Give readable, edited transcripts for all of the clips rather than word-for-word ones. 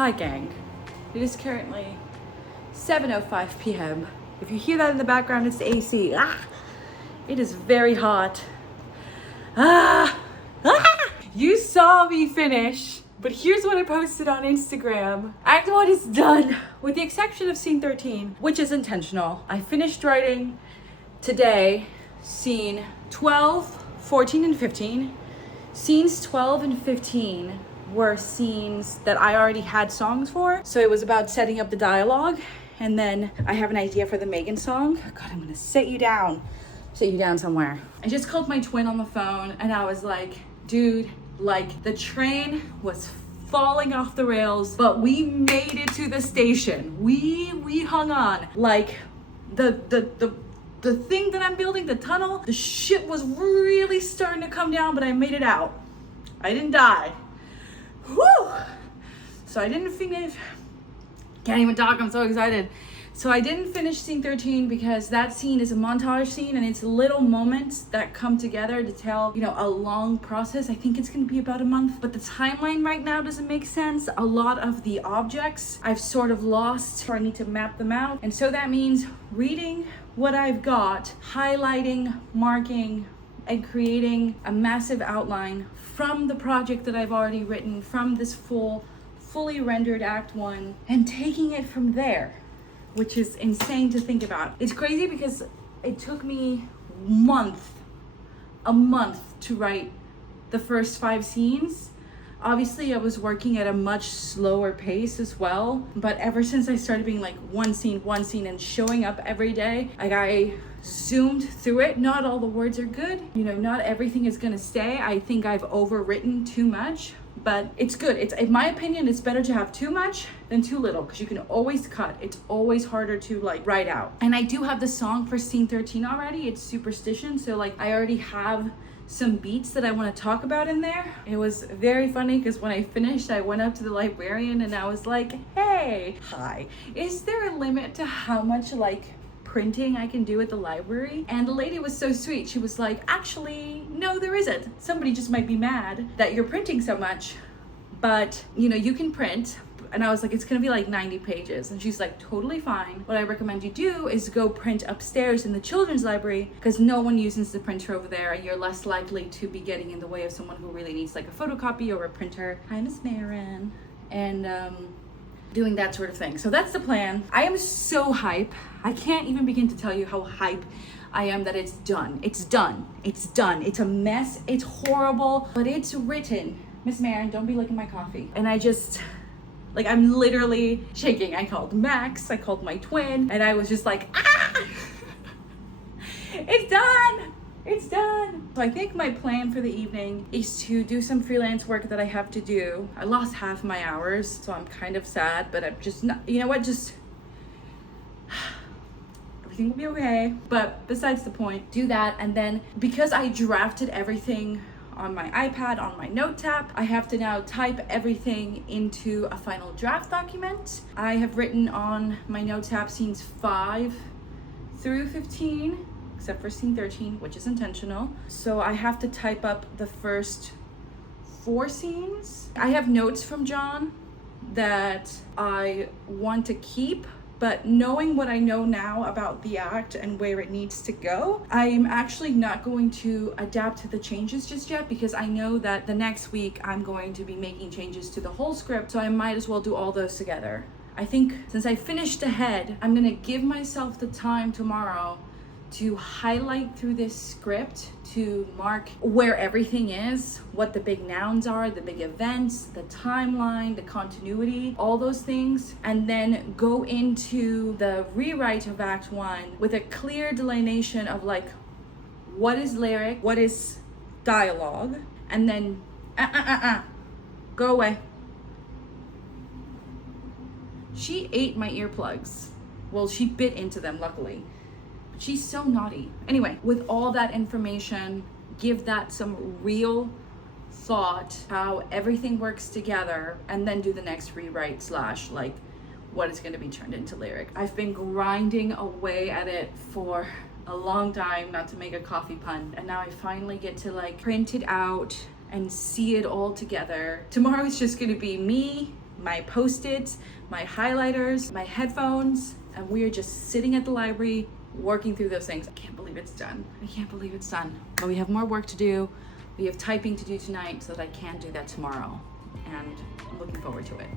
Hi gang, it is currently 7:05 p.m. If you hear that in the background, it's the AC. It is very hot. You saw me finish, but here's what I posted on Instagram. Act 1 is done, with the exception of scene 13, which is intentional. I finished writing today scene 12, 14, and 15. Scenes 12 and 15 were scenes that I already had songs for. So it was about setting up the dialogue. And then I have an idea for the Megan song. God, I'm gonna sit you down somewhere. I just called my twin on the phone and I was like, dude, like the train was falling off the rails, but we made it to the station. We hung on. Like the thing that I'm building, the tunnel, the shit was really starting to come down, but I made it out. I didn't die. Whew! So I didn't finish. Can't even talk, I'm so excited. So I didn't finish scene 13 because that scene is a montage scene and it's little moments that come together to tell, a long process. I think it's gonna be about a month, but the timeline right now doesn't make sense. A lot of the objects I've sort of lost, or I need to map them out. And so that means reading what I've got, highlighting, marking, and creating a massive outline from the project that I've already written, from this fully rendered Act 1, and taking it from there, which is insane to think about. It's crazy because it took me a month to write the first 5 scenes. Obviously, I was working at a much slower pace as well, but ever since I started being like one scene, and showing up every day, like I zoomed through it. Not all the words are good. Not everything is gonna stay. I think I've overwritten too much, but it's good. In my opinion, it's better to have too much than too little because you can always cut. It's always harder to write out. And I do have the song for scene 13 already. It's Superstition. So I already have some beats that I want to talk about in there. It was very funny because when I finished, I went up to the librarian and I was like, hey, hi, is there a limit to how much printing I can do at the library? And the lady was so sweet. She was like, actually, no, there isn't. Somebody just might be mad that you're printing so much, but you can print. And I was like, it's gonna be 90 pages. And she's like, totally fine. What I recommend you do is go print upstairs in the children's library because no one uses the printer over there and you're less likely to be getting in the way of someone who really needs a photocopy or a printer. Hi, Miss Marin. And doing that sort of thing. So that's the plan. I am so hype. I can't even begin to tell you how hype I am that it's done. It's done. It's done. It's a mess. It's horrible, but it's written. Miss Marin, don't be licking my coffee. And I just, I'm literally shaking. I called Max, I called my twin, and I was just like, it's done. It's done. So I think my plan for the evening is to do some freelance work that I have to do. I lost half my hours, so I'm kind of sad, but I'm just not, just everything will be okay. But besides the point, do that. And then because I drafted everything on my iPad, on my note tab, I have to now type everything into a final draft document. I have written on my note tab scenes 5 through 15, except for scene 13, which is intentional. So I have to type up the first 4 scenes. I have notes from John that I want to keep, but knowing what I know now about the act and where it needs to go, I'm actually not going to adapt to the changes just yet because I know that the next week I'm going to be making changes to the whole script, so I might as well do all those together. I think since I finished ahead, I'm gonna give myself the time tomorrow to highlight through this script, to mark where everything is, what the big nouns are, the big events, the timeline, the continuity, all those things, and then go into the rewrite of Act 1 with a clear delineation of what is lyric, what is dialogue, and then go away. She ate my earplugs. Well, she bit into them, luckily. She's so naughty. Anyway, with all that information, give that some real thought, how everything works together, and then do the next rewrite / what is going to be turned into lyric. I've been grinding away at it for a long time, not to make a coffee pun, and now I finally get to print it out and see it all together. Tomorrow is just going to be me my Post-its, my highlighters, my headphones, and we are just sitting at the library working through those things. I can't believe it's done. I can't believe it's done. But we have more work to do. We have typing to do tonight so that I can do that tomorrow. And I'm looking forward to it.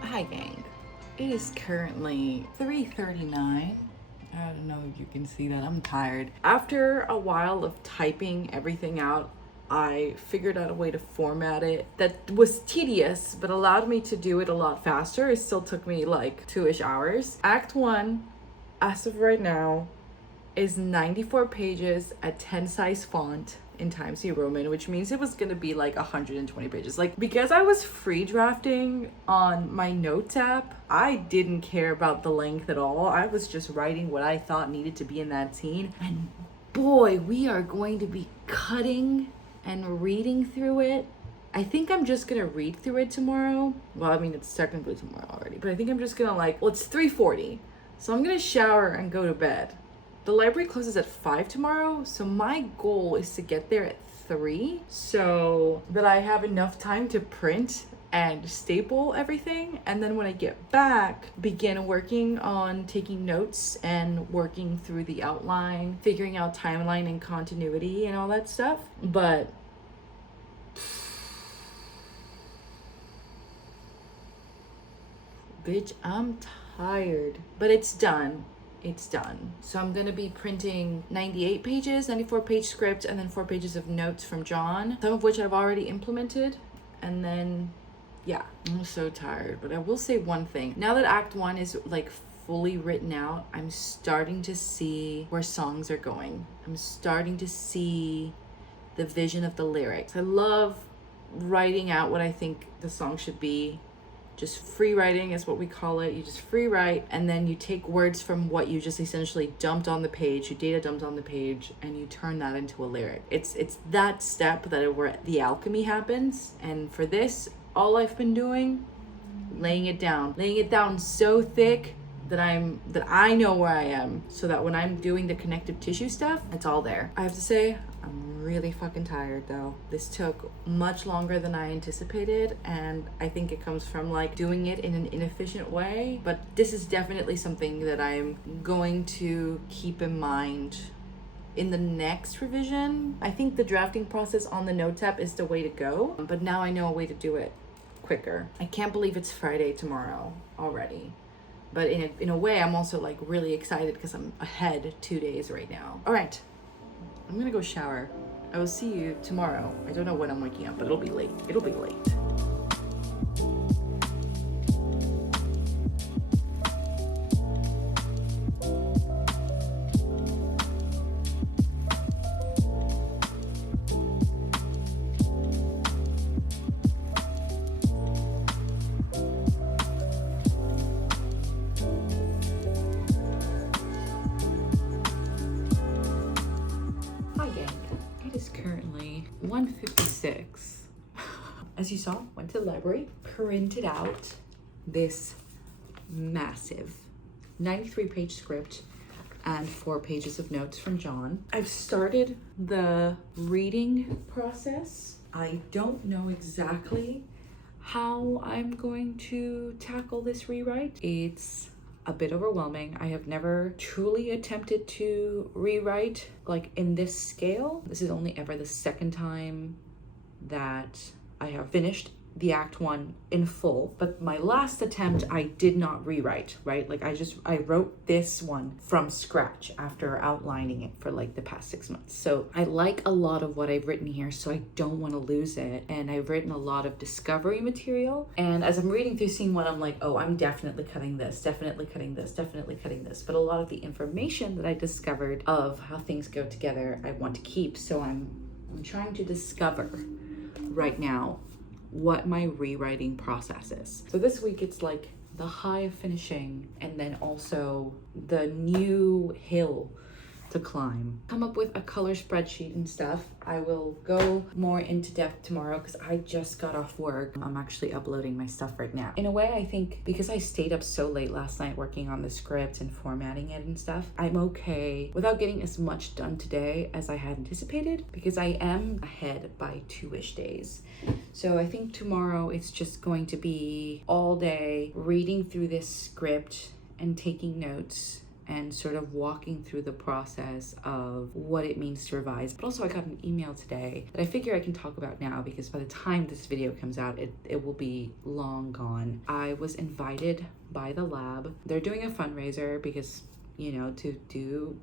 Hi gang, it is currently 3:39. I don't know if you can see that, I'm tired. After a while of typing everything out, I figured out a way to format it that was tedious, but allowed me to do it a lot faster. It still took me like 2-ish hours. Act 1, as of right now, is 94 pages at 10 size font in Times New Roman, which means it was gonna be like 120 pages. Like, because I was free drafting on my notes app, I didn't care about the length at all. I was just writing what I thought needed to be in that scene. And boy, we are going to be cutting and reading through it. I think I'm just gonna read through it tomorrow. Well, I mean, it's technically tomorrow already, but I think I'm just gonna well, it's 3:40. So I'm gonna shower and go to bed. The library closes at 5 tomorrow, so my goal is to get there at 3 so that I have enough time to print and staple everything, and then when I get back, begin working on taking notes and working through the outline, figuring out timeline and continuity and all that stuff. But bitch, I'm tired, but it's done. It's done. So I'm gonna be printing 98 pages, 94 page script, and then 4 pages of notes from John, some of which I've already implemented. And then, yeah, I'm so tired. But I will say one thing. Now that Act 1 is like fully written out, I'm starting to see where songs are going. I'm starting to see the vision of the lyrics. I love writing out what I think the song should be. Just free writing is what we call it. You just free write, and then you take words from what you just essentially dumped on the page, you data dumped on the page, and you turn that into a lyric. It's that step that where the alchemy happens. And for this, all I've been doing, laying it down so thick that I know where I am, so that when I'm doing the connective tissue stuff, it's all there. I have to say, I'm really fucking tired though. This took much longer than I anticipated, and I think it comes from like doing it in an inefficient way, but this is definitely something that I'm going to keep in mind in the next revision. I think the drafting process on the notes app is the way to go, but now I know a way to do it quicker. I can't believe it's Friday tomorrow already. But in a way, I'm also like really excited because I'm ahead 2 days right now. All right, I'm gonna go shower. I will see you tomorrow. I don't know when I'm waking up, but it'll be late. It'll be late. Hi gang, it is currently 1:56. As you saw, went to the library, printed out this massive 93-page script and 4 pages of notes from John. I've started the reading process. I don't know exactly how I'm going to tackle this rewrite. It's a bit overwhelming. I have never truly attempted to rewrite like in this scale. This is only ever the second time that I have finished the Act 1 in full, but my last attempt I did not rewrite, right? Like I wrote this one from scratch after outlining it for like the past 6 months. So I like a lot of what I've written here, so I don't want to lose it. And I've written a lot of discovery material. And as I'm reading through scene 1, I'm like, oh, I'm definitely cutting this, definitely cutting this, definitely cutting this. But a lot of the information that I discovered of how things go together, I want to keep. So I'm trying to discover right now what my rewriting process is. So this week it's like the high of finishing and then also the new hill to climb. Come up with a color spreadsheet and stuff. I will go more into depth tomorrow because I just got off work. I'm actually uploading my stuff right now. In a way, I think because I stayed up so late last night working on the script and formatting it and stuff, I'm okay without getting as much done today as I had anticipated because I am ahead by 2-ish days. So I think tomorrow it's just going to be all day reading through this script and taking notes and sort of walking through the process of what it means to revise. But also I got an email today that I figure I can talk about now because by the time this video comes out, it will be long gone. I was invited by the lab. They're doing a fundraiser because, you know, to do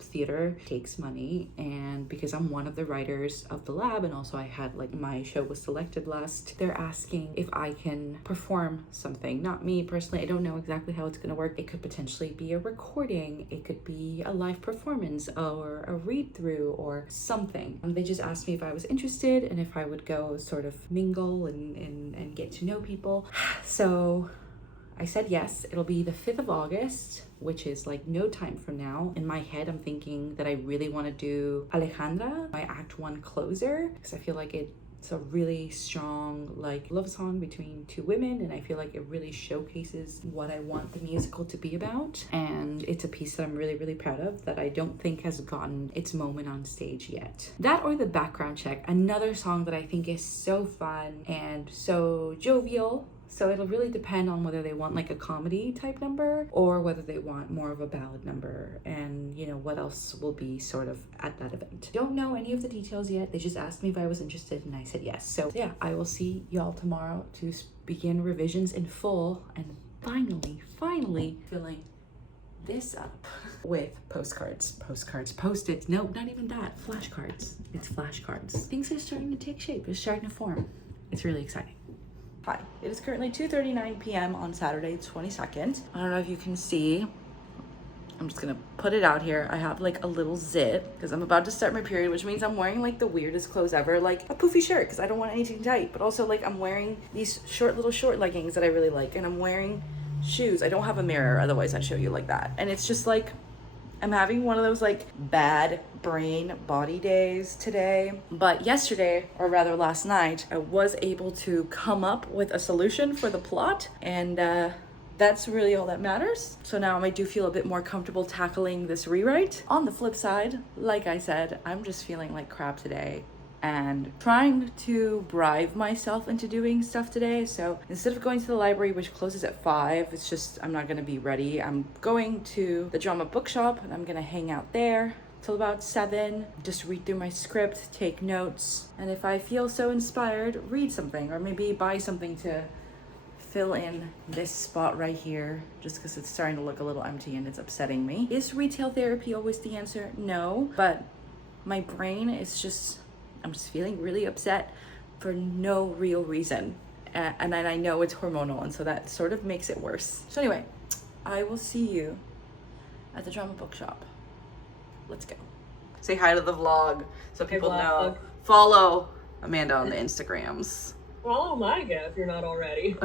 theater takes money, and because I'm one of the writers of the lab and also I had like my show was selected last, they're asking if I can perform something. Not me personally, I don't know exactly how it's gonna work. It could potentially be a recording, it could be a live performance or a read through or something. They just asked me if I was interested and if I would go sort of mingle and get to know people. So I said yes. It'll be the 5th of August, which is like no time from now. In my head, I'm thinking that I really want to do Alejandra, my Act 1 closer, because I feel like it's a really strong like love song between two women, and I feel like it really showcases what I want the musical to be about. And it's a piece that I'm really, really proud of that I don't think has gotten its moment on stage yet. That or The Background Check, another song that I think is so fun and so jovial. So it'll really depend on whether they want like a comedy type number or whether they want more of a ballad number, and you know what else will be sort of at that event. Don't know any of the details yet. They just asked me if I was interested and I said yes. So yeah, I will see y'all tomorrow to begin revisions in full and finally filling this up with postcards, post-its. No, not even that. Flashcards. It's flashcards. Things are starting to take shape. It's starting to form. It's really exciting. Hi, it is currently 2:39 p.m. on Saturday, 22nd. I don't know if you can see. I'm just gonna put it out here. I have like a little zip because I'm about to start my period, which means I'm wearing like the weirdest clothes ever, like a poofy shirt because I don't want anything tight, but also like I'm wearing these short leggings that I really like, and I'm wearing shoes. I don't have a mirror, otherwise I'd show you like that. And it's just like I'm having one of those like bad brain body days today. But yesterday, or rather last night, I was able to come up with a solution for the plot, and that's really all that matters. So now I do feel a bit more comfortable tackling this rewrite. On the flip side, like I said, I'm just feeling like crap today and trying to bribe myself into doing stuff today. So instead of going to the library, which closes at 5, it's just, I'm not gonna be ready. I'm going to the drama bookshop and I'm gonna hang out there till about 7, just read through my script, take notes, and if I feel so inspired, read something or maybe buy something to fill in this spot right here, just because it's starting to look a little empty and it's upsetting me. Is retail therapy always the answer? No, but my brain is just, I'm just feeling really upset for no real reason. And I know it's hormonal, and so that sort of makes it worse. So anyway, I will see you at the drama bookshop. Let's go. Say hi to the vlog so people know. Follow Amanda on the Instagrams. Follow Maiga if you're not already.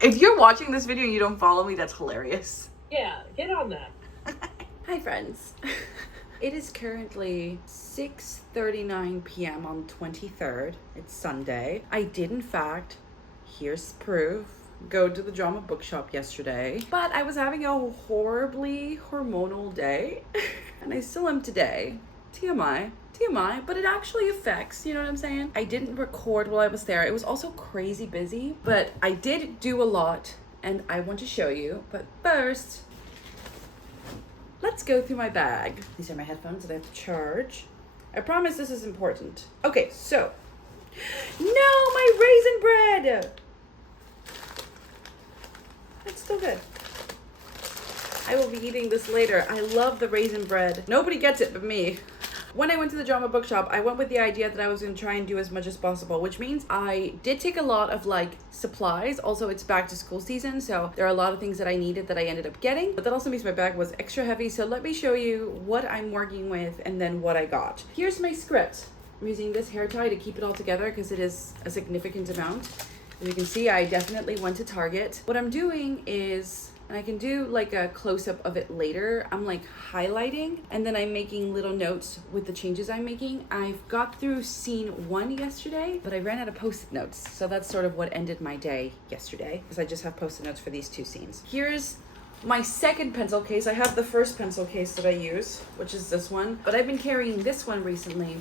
If you're watching this video and you don't follow me, that's hilarious. Yeah, get on that. Hi friends. It is currently 6:39 p.m. on 23rd. It's Sunday. I did, in fact, here's proof, go to the drama bookshop yesterday. But I was having a horribly hormonal day. And I still am today. TMI, but it actually affects, you know what I'm saying? I didn't record while I was there. It was also crazy busy, but I did do a lot and I want to show you. But first, let's go through my bag. These are my headphones that I have to charge. I promise this is important. Okay, so, no, my raisin bread. It's still good. I will be eating this later. I love the raisin bread. Nobody gets it but me. When I went to the drama bookshop, I went with the idea that I was going to try and do as much as possible, which means I did take a lot of like supplies. Also, it's back to school season, so there are a lot of things that I needed that I ended up getting, but that also means my bag was extra heavy. So let me show you what I'm working with and then what I got. Here's my script. I'm using this hair tie to keep it all together because it is a significant amount. As you can see, I definitely went to Target. What I'm doing is, and I can do like a close-up of it later, I'm like highlighting and then I'm making little notes with the changes I'm making. I've got through scene 1 yesterday, but I ran out of post-it notes. So that's sort of what ended my day yesterday, because I just have post-it notes for these 2 scenes. Here's my second pencil case. I have the first pencil case that I use, which is this one, but I've been carrying this one recently,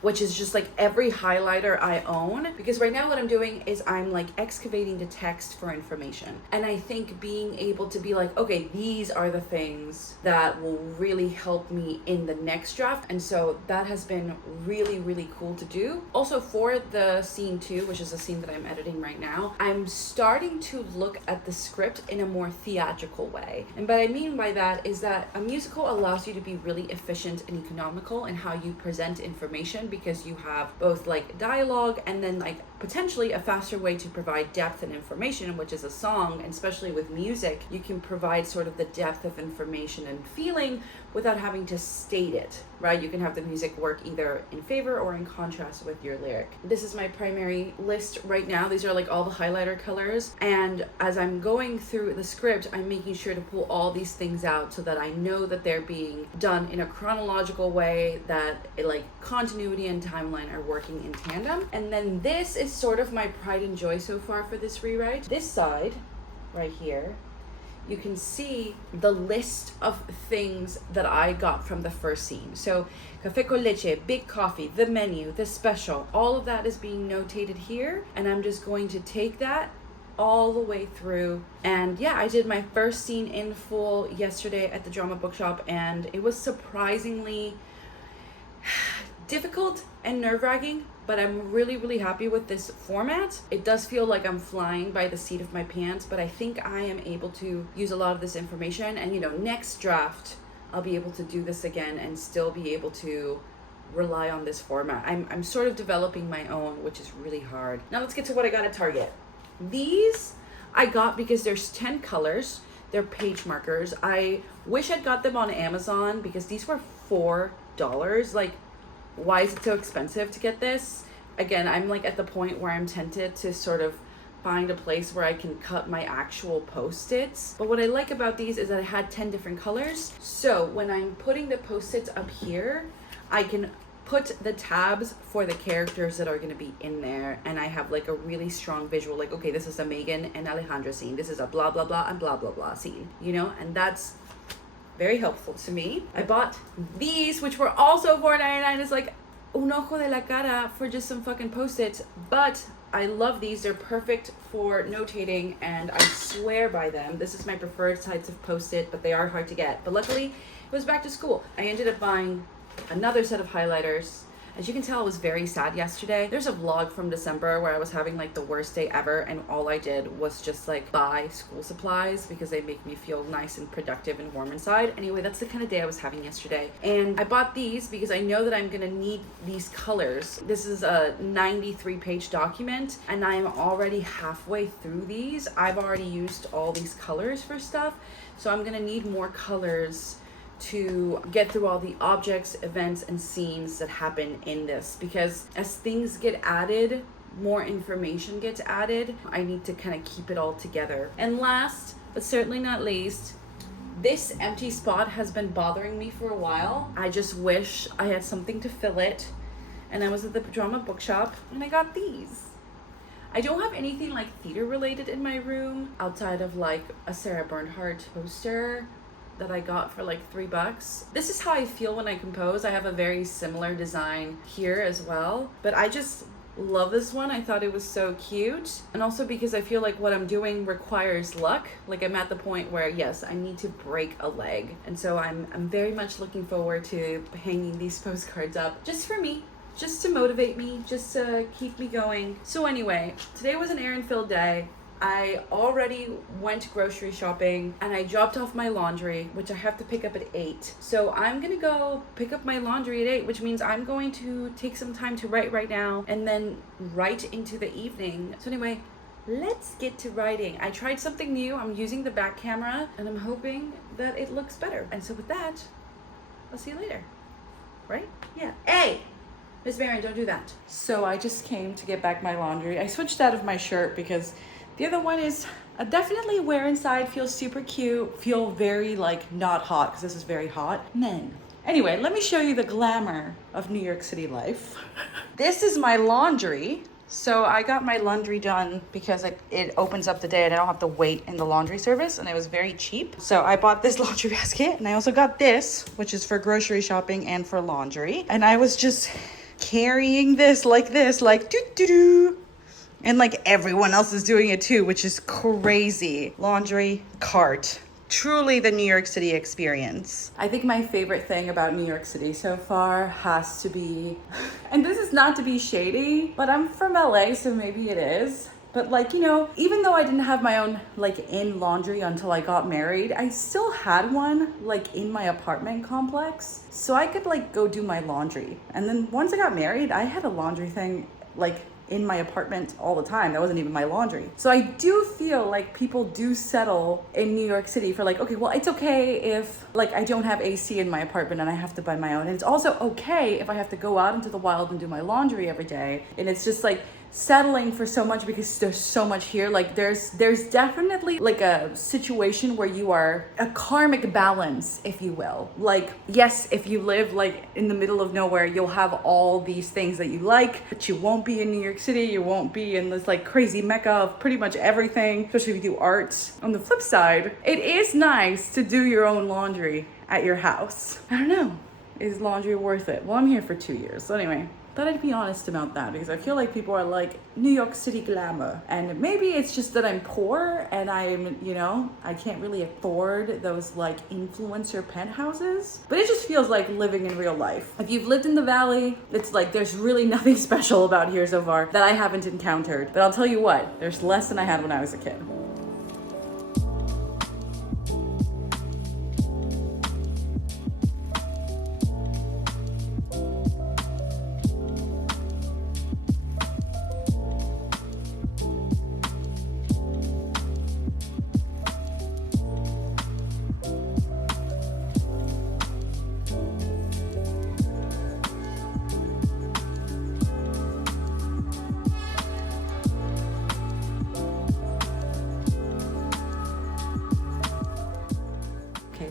which is just like every highlighter I own, because right now what I'm doing is I'm like excavating the text for information. And I think being able to be like, okay, these are the things that will really help me in the next draft. And so that has been really, really cool to do. Also for the scene 2, which is a scene that I'm editing right now, I'm starting to look at the script in a more theatrical way. And what I mean by that is that a musical allows you to be really efficient and economical in how you present information, because you have both like dialogue and then like potentially a faster way to provide depth and information, which is a song. And especially with music, you can provide sort of the depth of information and feeling without having to state it, right? You can have the music work either in favor or in contrast with your lyric. This is my primary list right now. These are like all the highlighter colors. And as I'm going through the script, I'm making sure to pull all these things out so that I know that they're being done in a chronological way, that like continuity and timeline are working in tandem. And then this is sort of my pride and joy so far for this rewrite. This side right here, you can see the list of things that I got from the first scene. So café con leche, big coffee, the menu, the special, all of that is being notated here. And I'm just going to take that all the way through. And yeah, I did my first scene in full yesterday at the drama bookshop, and it was surprisingly difficult and nerve-wracking, but I'm really, really happy with this format. It does feel like I'm flying by the seat of my pants, but I think I am able to use a lot of this information. And, you know, next draft, I'll be able to do this again and still be able to rely on this format. I'm sort of developing my own, which is really hard. Now let's get to what I got at Target. These I got because there's 10 colors. They're page markers. I wish I'd got them on Amazon because these were $4. Like, why is it so expensive to get this? Again, I'm like at the point where I'm tempted to sort of find a place where I can cut my actual post-its. But what I like about these is that I had 10 different colors. So when I'm putting the post-its up here, I can put the tabs for the characters that are going to be in there, and I have like a really strong visual, like, okay, this is a Megan and Alejandra scene, this is a blah blah blah and blah blah blah scene, you know, and that's very helpful to me. I bought these, which were also $4.99. It's like un ojo de la cara for just some fucking post-its, but I love these. They're perfect for notating, and I swear by them. This is my preferred types of post-it, but they are hard to get. But luckily, it was back to school. I ended up buying another set of highlighters. As you can tell, I was very sad yesterday. There's a vlog from December where I was having like the worst day ever, and all I did was just like buy school supplies because they make me feel nice and productive and warm inside. Anyway, that's the kind of day I was having yesterday. And I bought these because I know that I'm gonna need these colors. This is a 93-page document, and I am already halfway through these. I've already used all these colors for stuff, so I'm gonna need more colors to get through all the objects, events, and scenes that happen in this, because as things get added, more information gets added. I need to kind of keep it all together. And last, but certainly not least, this empty spot has been bothering me for a while. I just wish I had something to fill it. And I was at the drama bookshop and I got these. I don't have anything like theater related in my room outside of like a Sarah Bernhardt poster that I got for like $3. This is how I feel when I compose. I have a very similar design here as well, but I just love this one. I thought it was so cute, and also because I feel like what I'm doing requires luck. Like, I'm at the point where yes, I need to break a leg, and so I'm very much looking forward to hanging these postcards up just for me, just to motivate me, just to keep me going. So anyway, today was an errand-filled day. I already went grocery shopping and I dropped off my laundry, which I have to pick up at 8. So I'm gonna go pick up my laundry at 8, which means I'm going to take some time to write right now and then write into the evening. So anyway, let's get to writing. I tried something new. I'm using the back camera and I'm hoping that it looks better. And so with that, I'll see you later. Right? Yeah. Hey! Miss Marion, don't do that. So I just came to get back my laundry. I switched out of my shirt because the other one is definitely wear inside, feels super cute, feel very like not hot because this is very hot. Men. Anyway, let me show you the glamour of New York City life. This is my laundry. So I got my laundry done because it opens up the day and I don't have to wait in the laundry service, and it was very cheap. So I bought this laundry basket, and I also got this, which is for grocery shopping and for laundry. And I was just carrying this, like doo-doo-doo. And like everyone else is doing it too, which is crazy. Laundry cart. Truly the New York City experience. I think my favorite thing about New York City so far has to be, and this is not to be shady, but I'm from LA, so maybe it is. But like, you know, even though I didn't have my own like in laundry until I got married, I still had one like in my apartment complex. So I could like go do my laundry. And then once I got married, I had a laundry thing like in my apartment all the time. That wasn't even my laundry. So I do feel like people do settle in New York City for like, okay, well, it's okay if like I don't have AC in my apartment and I have to buy my own. And it's also okay if I have to go out into the wild and do my laundry every day. And it's just like settling for so much because there's so much here. Like there's definitely like a situation where you are a karmic balance, if you will. Like, yes, if you live like in the middle of nowhere, you'll have all these things that you like, but you won't be in New York City. You won't be in this like crazy mecca of pretty much everything, especially if you do art. On the flip side, it is nice to do your own laundry at your house. I don't know. Is laundry worth it? Well, I'm here for 2 years. So anyway, thought I'd be honest about that because I feel like people are like New York City glamour, and maybe it's just that I'm poor and I'm, you know, I can't really afford those like influencer penthouses, but it just feels like living in real life. If you've lived in the Valley, it's like there's really nothing special about here so far that I haven't encountered, but I'll tell you what, there's less than I had when I was a kid.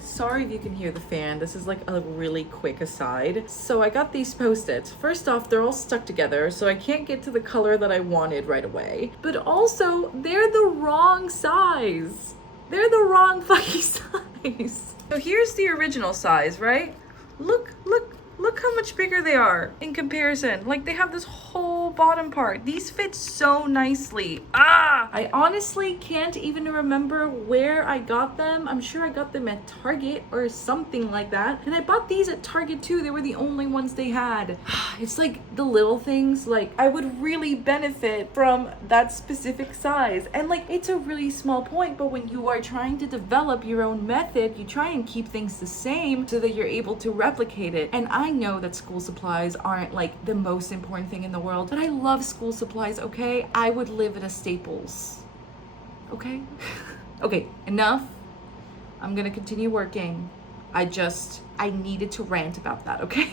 Sorry if you can hear the fan. This is like a really quick aside. So I got these Post-its. First off, they're all stuck together, so I can't get to the color that I wanted right away. But also, they're the wrong size. They're the wrong fucking size. So here's the original size, right? Look how much bigger they are in comparison. Like they have this whole bottom part. These fit so nicely. I honestly can't even remember where I got them. I'm sure I got them at Target or something like that. And I bought these at Target too. They were the only ones they had. It's like the little things, like I would really benefit from that specific size. And like it's a really small point, but when you are trying to develop your own method, you try and keep things the same so that you're able to replicate it. And I know that school supplies aren't like the most important thing in the world, but I love school supplies, okay? I would live at a Staples, okay? Okay, enough. I'm gonna continue working. I needed to rant about that, okay?